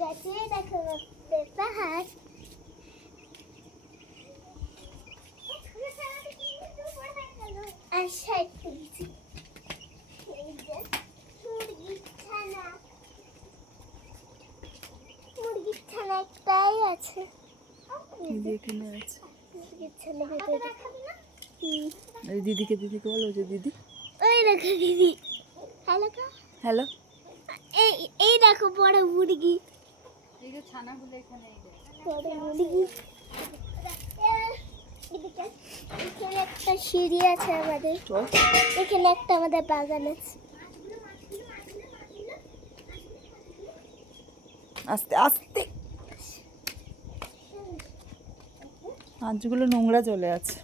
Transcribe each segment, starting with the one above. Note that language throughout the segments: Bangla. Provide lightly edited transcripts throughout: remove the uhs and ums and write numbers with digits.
গেছে, দেখো পাহাড়। আচ্ছা একটু মুরগির ছানা, মুরগির ছানা একটাই আছে, এখানে আছে মুরগির ছানা ভেতরে। দিদিকে বলো যে দিদি। ওই দেখো দিদি। Hello hello. এই এই দেখো বড় মুরগি, এই যে ছানাগুলো এখানে, বড় মুরগি। এখানে একটা সিঁড়ি আছে আমাদের, এখানে একটা আমাদের বাগান আছে। আস্তে আস্তে, মাছগুলো নোংরা চলে আছে।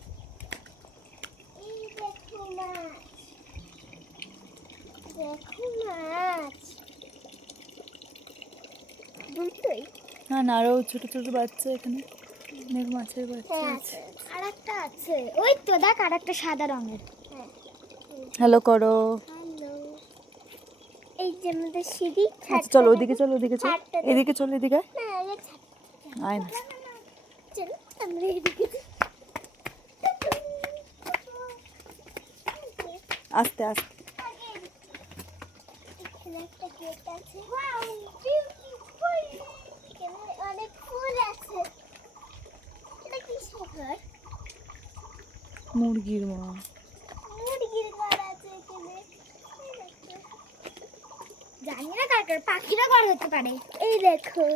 এই দেখো মাছ, দেখো মাছ দুটোই। না না, আরো ছোট ছোট বাচ্চা এখানে, অনেক মাছের বাচ্চা আছে। আর একটা আছে, ওই তো দেখ আর একটা সাদা রঙের। হ্যালো করো। হ্যালো, এই যে আমাদের সিঁড়ি। আচ্ছা চলো ওদিকে, চলো ওদিকে, চলো এদিকে, চলো এদিকে আয় না। চলো আমরা এদিকে। আস্তে আস্তে। এখানে একটা গেট আছে, ওয়াও বিউটিফুল। এখানে অনেক ফুল আছে। এটা কি ঘর? মুরগির মা, মুরগির ঘর আছে এখানে। জানি না কার কার পাখিরা ঘর হতে পারে। এই দেখো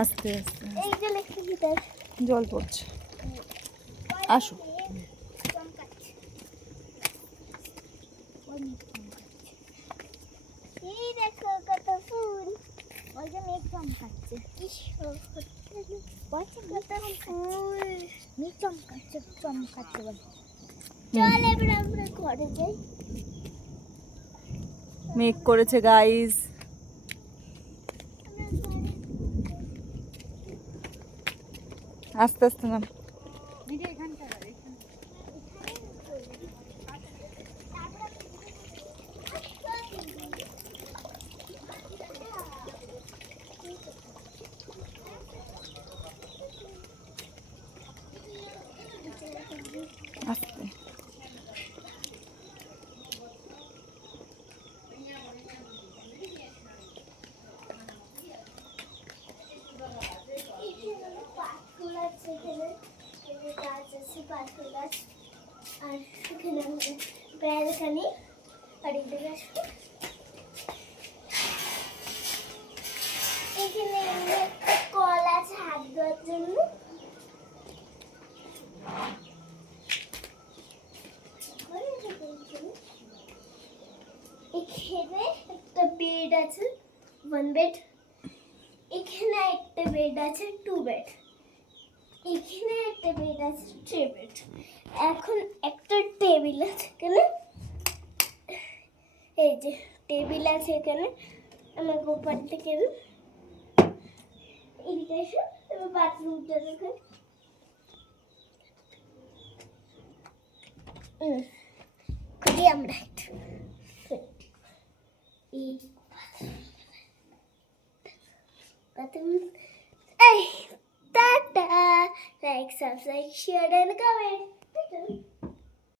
আস্তে আস্তে, এই যে লেখা ভিতর জল পড়ছে, আসো। এই দেখো কত ফুল, ওই যে মেঘ চমকাচ্ছে। কত ফুল, মেঘ চমকাচ্ছে চমকাচ্ছে বলে। চল এবার আমরা ঘরে যাই। মেঘ করেছে গাইস। আস্তে আস্তে নাম। আস্তে। পাটকুল আছে এখানে, গাছ আছে পাটকুল গাছ। আর এখানে আমাদের ব্যালকনি, আর এদিকে আসো। এখানে একটা কল আছে হাত ধোয়ার জন্য। এখানে একটা বেড আছে, 1 বেড। এখানে একটা বেড আছে, 2 বেড। এখানে একটা বেড আছে, 3 বেড। এখন একটা টেবিল আছে এখানে, এই যে টেবিল আছে এখানে। আমার গোপাল থেকে এদিকে এসো, এবার বাথরুমটা দেখো। করি আমরা একটু এই বাথরুম। এই টাটা, like subscribe share and comment.